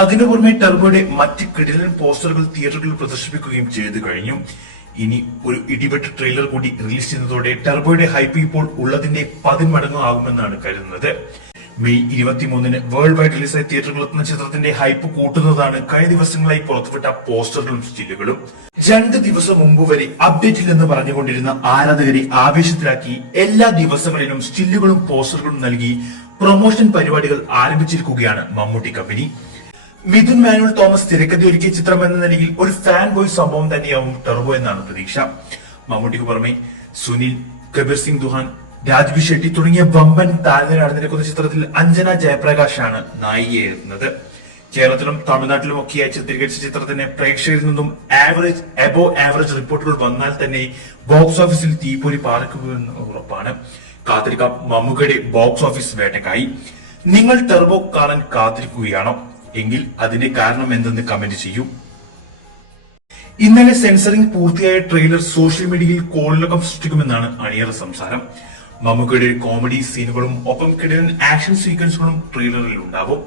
അതിനു പുറമെ ടർബോയുടെ മറ്റ് കിടിലൻ പോസ്റ്ററുകൾ തിയേറ്ററുകളിൽ പ്രദർശിപ്പിക്കുകയും ചെയ്തു കഴിഞ്ഞു. ഇനി ഒരു ഇടിവെട്ട് ട്രെയിലർ കൂടി റിലീസ് ചെയ്യുന്നതോടെ ടർബോയുടെ ഹൈപ്പ് ഇപ്പോൾ ഉള്ളതിന്റെ 10 മടങ്ങ് ആകുമെന്നാണ് കരുതുന്നത്. മെയ് 23-ന് വേൾഡ് വൈഡ് റിലീസായി തിയേറ്ററുകളിൽ എത്തുന്ന ചിത്രത്തിന്റെ ഹൈപ്പ് കൂട്ടുന്നതാണ് കഴിഞ്ഞ ദിവസങ്ങളായി പുറത്തുവിട്ട പോസ്റ്ററുകളും സ്റ്റില്ലുകളും. 2 ദിവസം മുമ്പ് വരെ അപ്ഡേറ്റിൽ എന്ന് പറഞ്ഞുകൊണ്ടിരുന്ന ആരാധകരെ ആവേശത്തിലാക്കി എല്ലാ ദിവസങ്ങളിലും സ്റ്റില്ലുകളും പോസ്റ്ററുകളും നൽകി പ്രൊമോഷൻ പരിപാടികൾ ആരംഭിച്ചിരിക്കുകയാണ് മമ്മൂട്ടി കമ്പനി. മിഥുൻ മാനുവൽ തോമസ് തിരക്കഥ ഒരുക്കിയ ചിത്രം എന്ന നിലയിൽ ഒരു ഫാൻ ബോയ് സംഭവം തന്നെയാവും ടർബോ എന്നാണ് പ്രതീക്ഷ. മമ്മൂട്ടിക്ക് പുറമെ സുനിൽ, കബീർ സിംഗ് ദുഹാൻ, രാജ്ബി ഷെട്ടി തുടങ്ങിയ വമ്പൻ താരനിര അണിനിരക്കുന്ന ചിത്രത്തിൽ അഞ്ജന ജയപ്രകാശാണ് നായികയായിരുന്നത്. കേരളത്തിലും തമിഴ്നാട്ടിലും ഒക്കെയായി ചിത്രീകരിച്ച ചിത്രത്തിന് പ്രേക്ഷകരിൽ നിന്നും ആവറേജ് റിപ്പോർട്ടുകൾ വന്നാൽ തന്നെ ബോക്സ് ഓഫീസിൽ തീപ്പൊരി പാർക്കുമെന്ന് ഉറപ്പാണ്. കാത്തിരിക്കാം മമ്മൂക്കയുടെ ബോക്സ് ഓഫീസ് വേട്ടക്കായി. നിങ്ങൾ ടർബോ കാണാൻ കാത്തിരിക്കുകയാണോ? എങ്കിൽ അതിന്റെ കാരണം എന്തെന്ന് കമന്റ് ചെയ്യൂ. ഇന്നലെ സെൻസറിംഗ് പൂർത്തിയായ ട്രെയിലർ സോഷ്യൽ മീഡിയയിൽ കോളിളക്കം സൃഷ്ടിക്കുമെന്നാണ് അണിയറ സംസാരം. മമ്മൂക്കയുടെ കോമഡി സീനുകളും ഒപ്പം കിടലൻ ആക്ഷൻ സീക്വൻസുകളും ട്രെയിലറിൽ ഉണ്ടാവും.